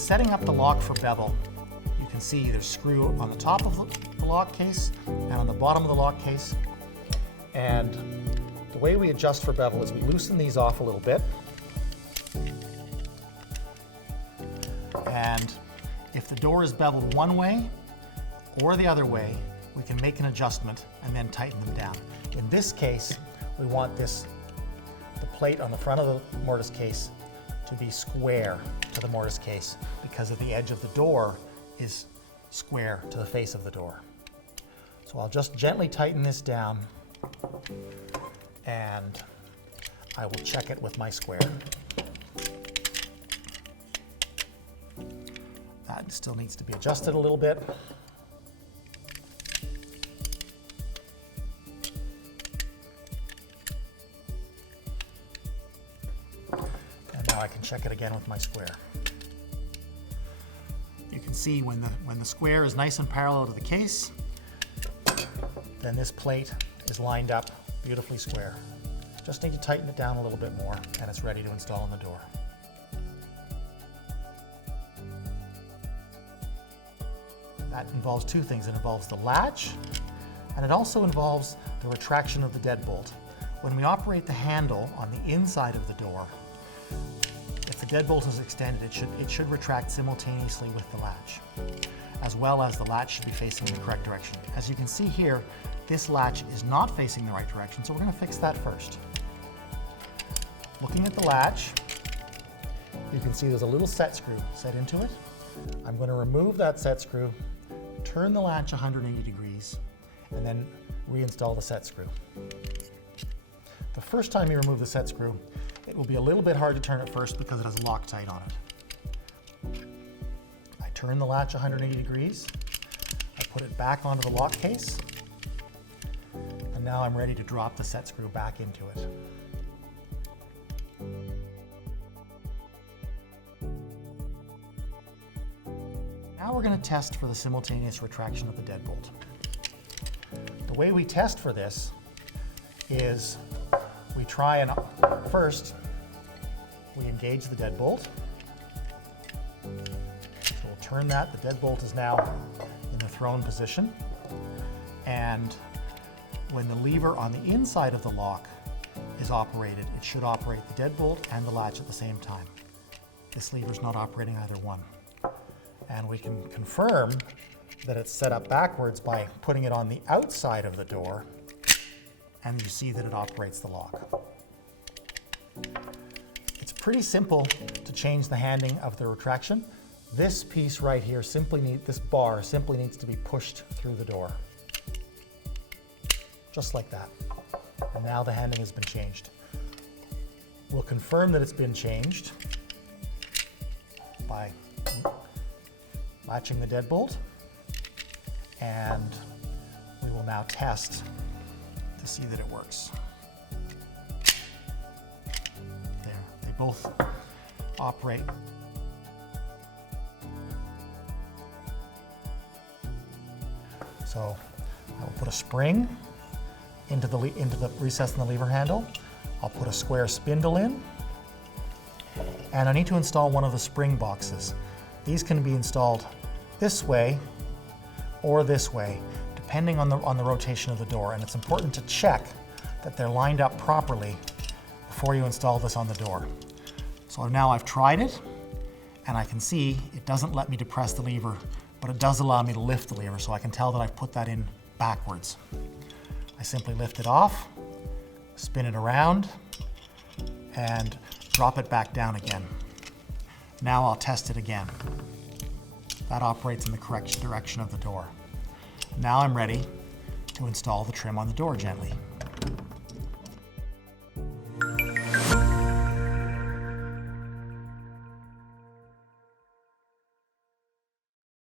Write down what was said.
setting up the lock for bevel, you can see there's a screw on the top of the lock case and on the bottom of the lock case. And the way we adjust for bevel is we loosen these off a little bit. And if the door is beveled one way or the other way, we can make an adjustment and then tighten them down. In this case, we want the plate on the front of the mortise case to be square to the mortise case because of the edge of the door is square to the face of the door. So I'll just gently tighten this down and I will check it with my square. That still needs to be adjusted a little bit. And now I can check it again with my square. You can see when the square is nice and parallel to the case, then this plate is lined up beautifully square. Just need to tighten it down a little bit more and it's ready to install in the door. That involves two things. It involves the latch and it also involves the retraction of the deadbolt. When we operate the handle on the inside of the door, if the deadbolt is extended, it should retract simultaneously with the latch, as well as the latch should be facing in the correct direction. As you can see here, this latch is not facing the right direction, so we're going to fix that first. Looking at the latch, you can see there's a little set screw set into it. I'm going to remove that set screw, turn the latch 180 degrees, and then reinstall the set screw. The first time you remove the set screw, it will be a little bit hard to turn it first because it has Loctite on it. I turn the latch 180 degrees, I put it back onto the lock case, and now I'm ready to drop the set screw back into it. Now we're going to test for the simultaneous retraction of the deadbolt. The way we test for this is we try and first we engage the deadbolt. So we'll turn that. The deadbolt is now in the thrown position. And when the lever on the inside of the lock is operated, it should operate the deadbolt and the latch at the same time. This lever is not operating either one. And we can confirm that it's set up backwards by putting it on the outside of the door, and you see that it operates the lock. It's pretty simple to change the handing of the retraction. This piece right here this bar simply needs to be pushed through the door. Just like that. And now the handing has been changed. We'll confirm that it's been changed by latching the deadbolt, and we will now test to see that it works. There, they both operate. So I will put a spring into the recess in the lever handle. I'll put a square spindle in, and I need to install one of the spring boxes. These can be installed this way or this way, depending on the rotation of the door. And it's important to check that they're lined up properly before you install this on the door. So now I've tried it, and I can see it doesn't let me depress the lever, but it does allow me to lift the lever, so I can tell that I've put that in backwards. I simply lift it off, spin it around, and drop it back down again. Now I'll test it again. That operates in the correct direction of the door. Now I'm ready to install the trim on the door gently.